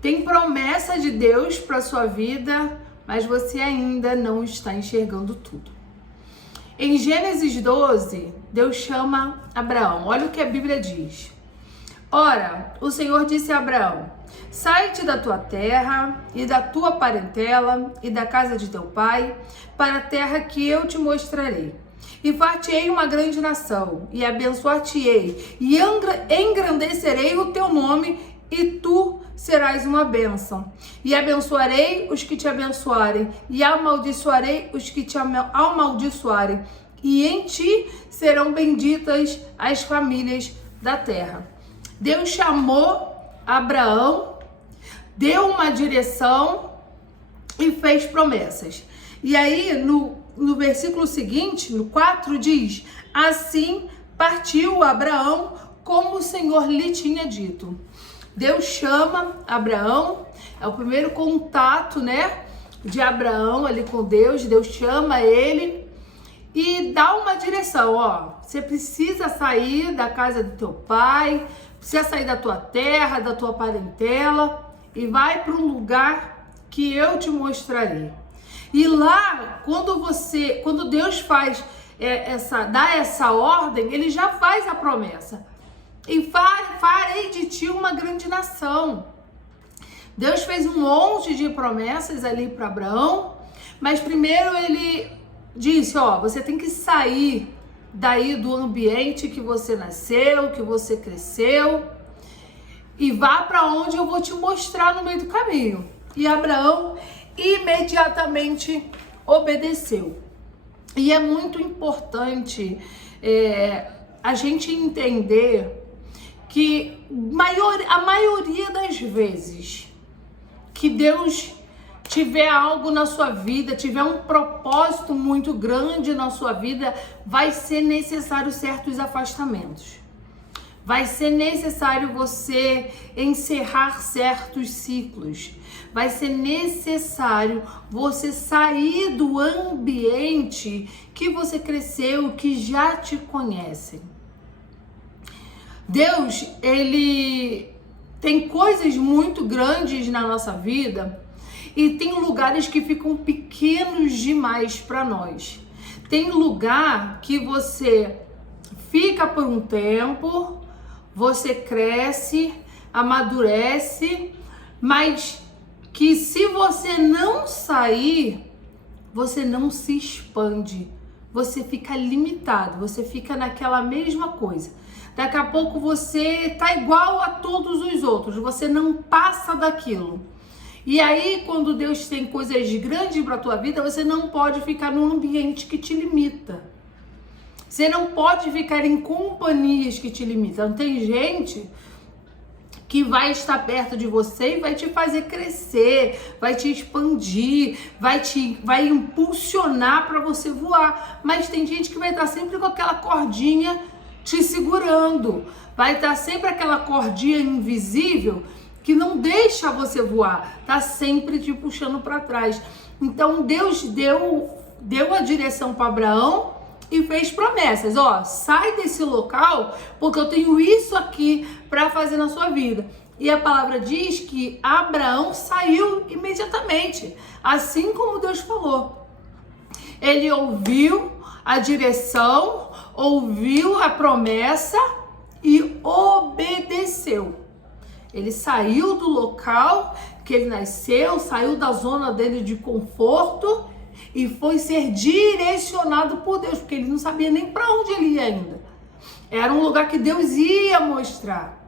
Tem promessa de Deus para sua vida, mas você ainda não está enxergando tudo. Em Gênesis 12, Deus chama Abraão. Olha o que a Bíblia diz. Ora, o Senhor disse a Abraão: sai-te da tua terra e da tua parentela e da casa de teu pai para a terra que eu te mostrarei. E far-te-ei uma grande nação, e abençoar-te-ei, e engrandecerei o teu nome, e tu serás uma bênção. E abençoarei os que te abençoarem, e amaldiçoarei os que te amaldiçoarem, e em ti serão benditas as famílias da terra. Deus chamou Abraão, deu uma direção e fez promessas. E aí, no versículo seguinte, no 4, diz: assim partiu Abraão como o Senhor lhe tinha dito. Deus chama Abraão, é o primeiro contato, né, de Abraão ali com Deus. Deus chama ele e dá uma direção, ó, você precisa sair da casa do teu pai, precisa sair da tua terra, da tua parentela e vai para um lugar que eu te mostrarei. E lá, quando Deus faz dá essa ordem, ele já faz a promessa. E farei de ti uma grande nação. Deus fez um monte de promessas ali para Abraão, mas primeiro ele disse, ó, você tem que sair daí do ambiente que você nasceu, que você cresceu, e vá para onde eu vou te mostrar no meio do caminho. E Abraão imediatamente obedeceu. E é muito importante a gente entender que a maioria das vezes que Deus tiver algo na sua vida, tiver um propósito muito grande na sua vida, vai ser necessário certos afastamentos. Vai ser necessário você encerrar certos ciclos. Vai ser necessário você sair do ambiente que você cresceu, que já te conhecem. Deus, ele tem coisas muito grandes na nossa vida e tem lugares que ficam pequenos demais para nós. Tem lugar que você fica por um tempo, você cresce, amadurece, mas que se você não sair, você não se expande, você fica limitado, você fica naquela mesma coisa. Daqui a pouco você tá igual a todos os outros, você não passa daquilo. E aí, quando Deus tem coisas grandes para a tua vida, você não pode ficar num ambiente que te limita. Você não pode ficar em companhias que te limitam. Tem gente que vai estar perto de você e vai te fazer crescer, vai te expandir, vai impulsionar para você voar. Mas tem gente que vai estar sempre com aquela cordinha te segurando, vai estar sempre aquela cordinha invisível que não deixa você voar, tá sempre te puxando para trás. Então Deus deu a direção para Abraão e fez promessas, ó, sai desse local porque eu tenho isso aqui para fazer na sua vida. E a palavra diz que Abraão saiu imediatamente, assim como Deus falou. Ele ouviu a direção, ouviu a promessa e obedeceu. Ele saiu do local que ele nasceu, saiu da zona dele de conforto e foi ser direcionado por Deus, porque ele não sabia nem para onde ele ia ainda. Era um lugar que Deus ia mostrar.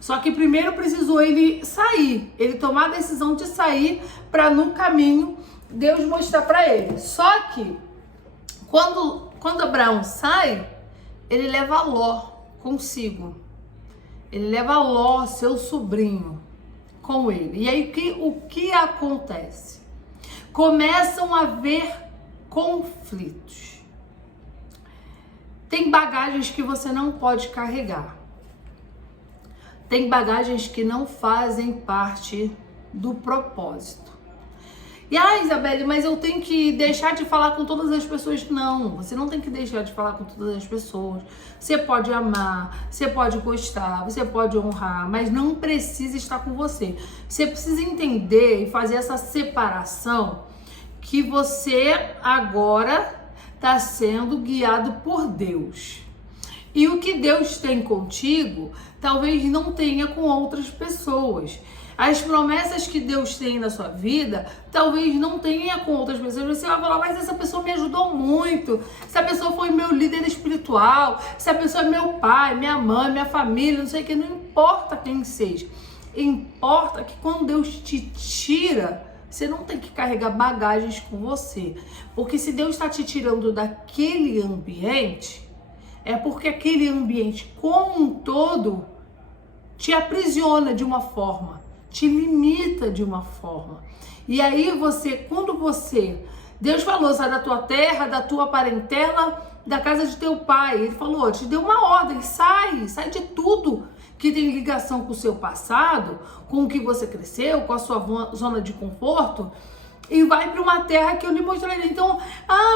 Só que primeiro precisou ele sair, ele tomar a decisão de sair para no caminho Deus mostrar para ele. Só que quando Abraão sai, ele leva Ló consigo. Ele leva Ló, seu sobrinho, com ele. E aí o que acontece? Começam a haver conflitos. Tem bagagens que você não pode carregar. Tem bagagens que não fazem parte do propósito. E Isabelle, mas eu tenho que deixar de falar com todas as pessoas. Não, você não tem que deixar de falar com todas as pessoas. Você pode amar, você pode gostar, você pode honrar, mas não precisa estar com você. Você precisa entender e fazer essa separação que você agora está sendo guiado por Deus. E o que Deus tem contigo, talvez não tenha com outras pessoas. As promessas que Deus tem na sua vida, talvez não tenha com outras pessoas. Você vai falar, mas essa pessoa me ajudou muito. Essa pessoa foi meu líder espiritual. Essa pessoa é meu pai, minha mãe, minha família, não sei o que. Não importa quem seja. Importa que quando Deus te tira, você não tem que carregar bagagens com você. Porque se Deus está te tirando daquele ambiente, é porque aquele ambiente como um todo te aprisiona de uma forma, te limita de uma forma. E aí Deus falou, sai da tua terra, da tua parentela, da casa de teu pai. Ele falou, te deu uma ordem, sai de tudo que tem ligação com o seu passado, com o que você cresceu, com a sua zona de conforto, e vai para uma terra que eu lhe mostrarei. Então,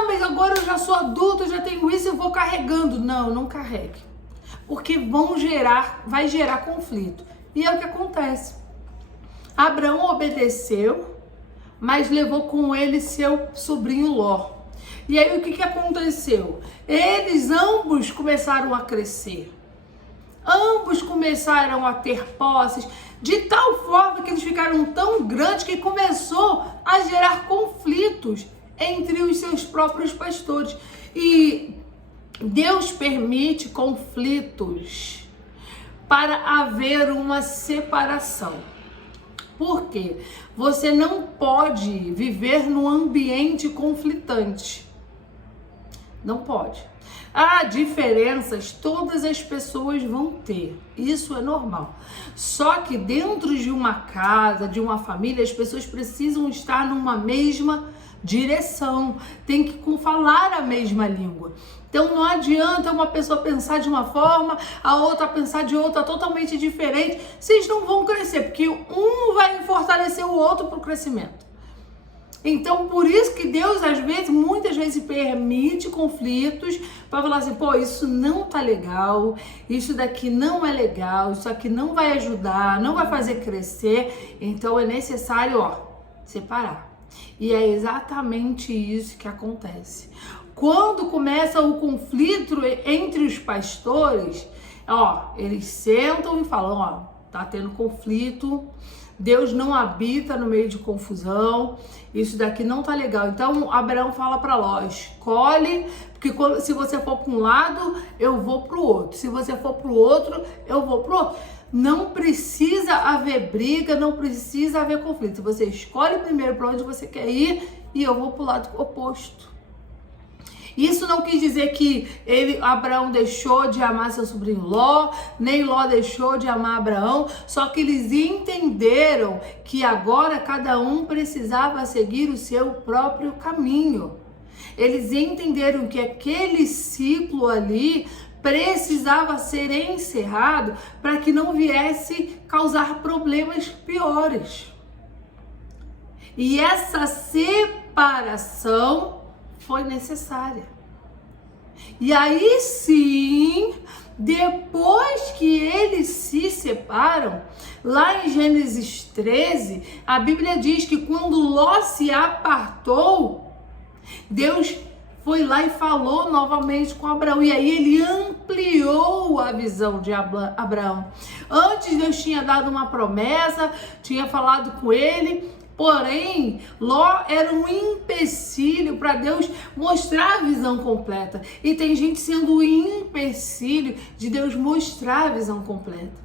mas agora eu já sou adulto, eu já tenho isso, eu vou carregando. Não carregue. Porque vai gerar conflito. E é o que acontece. Abraão obedeceu, mas levou com ele seu sobrinho Ló. E aí o que aconteceu? Eles ambos começaram a crescer. Ambos começaram a ter posses, de tal forma que eles ficaram tão grandes que começou a gerar conflitos entre os seus próprios pastores. E Deus permite conflitos para haver uma separação. Por quê? Você não pode viver num ambiente conflitante. Não pode. Diferenças todas as pessoas vão ter, isso é normal. Só que dentro de uma casa, de uma família, as pessoas precisam estar numa mesma direção, tem que falar a mesma língua. Então não adianta uma pessoa pensar de uma forma, a outra pensar de outra totalmente diferente, vocês não vão crescer, porque um vai fortalecer o outro para o crescimento. Então, por isso que Deus, muitas vezes, permite conflitos para falar assim, isso não tá legal, isso daqui não é legal, isso aqui não vai ajudar, não vai fazer crescer. Então, é necessário, separar. E é exatamente isso que acontece. Quando começa o conflito entre os pastores, eles sentam e falam, tá tendo conflito, Deus não habita no meio de confusão, isso daqui não tá legal. Então Abraão fala para Ló, escolhe, porque se você for para um lado, eu vou para o outro. Se você for para o outro, eu vou para o outro. Não precisa haver briga, não precisa haver conflito. Você escolhe primeiro para onde você quer ir e eu vou para o lado oposto. Isso não quis dizer que Abraão deixou de amar seu sobrinho Ló, nem Ló deixou de amar Abraão, só que eles entenderam que agora cada um precisava seguir o seu próprio caminho. Eles entenderam que aquele ciclo ali precisava ser encerrado para que não viesse causar problemas piores. E essa separação foi necessária. E aí sim, depois que eles se separam, lá em Gênesis 13, a Bíblia diz que quando Ló se apartou, Deus foi lá e falou novamente com Abraão. E aí ele ampliou a visão de Abraão. Antes Deus tinha dado uma promessa, tinha falado com ele, porém, Ló era um empecilho para Deus mostrar a visão completa. E tem gente sendo o empecilho de Deus mostrar a visão completa.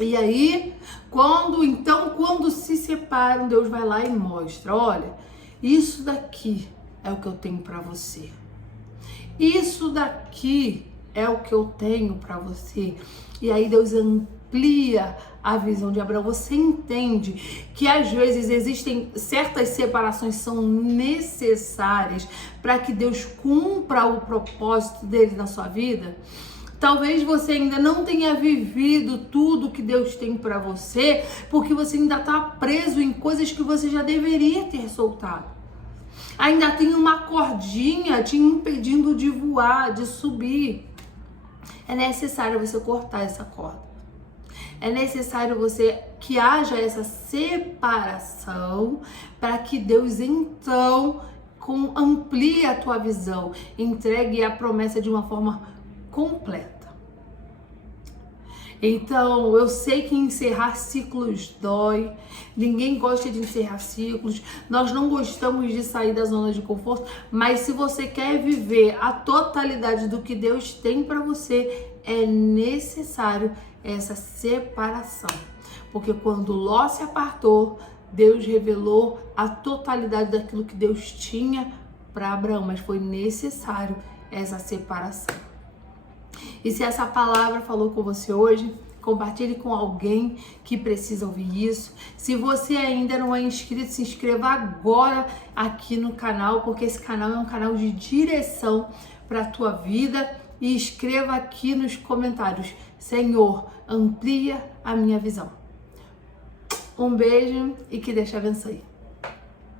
E aí, quando se separam, Deus vai lá e mostra, olha, isso daqui é o que eu tenho para você. Isso daqui é o que eu tenho para você. E aí Deus amplia a visão de Abraão. Você entende que às vezes existem certas separações que são necessárias para que Deus cumpra o propósito dele na sua vida? Talvez você ainda não tenha vivido tudo que Deus tem para você, porque você ainda está preso em coisas que você já deveria ter soltado. Ainda tem uma cordinha te impedindo de voar, de subir. É necessário você cortar essa corda. É necessário que haja essa separação para que Deus então amplie a tua visão, entregue a promessa de uma forma completa. Então, eu sei que encerrar ciclos dói, ninguém gosta de encerrar ciclos, nós não gostamos de sair da zona de conforto, mas se você quer viver a totalidade do que Deus tem para você, é necessário essa separação. Porque quando Ló se apartou, Deus revelou a totalidade daquilo que Deus tinha para Abraão, mas foi necessário essa separação. E se essa palavra falou com você hoje, compartilhe com alguém que precisa ouvir isso. Se você ainda não é inscrito, se inscreva agora aqui no canal, porque esse canal é um canal de direção para a tua vida. E escreva aqui nos comentários: Senhor, amplia a minha visão. Um beijo e que Deus te abençoe.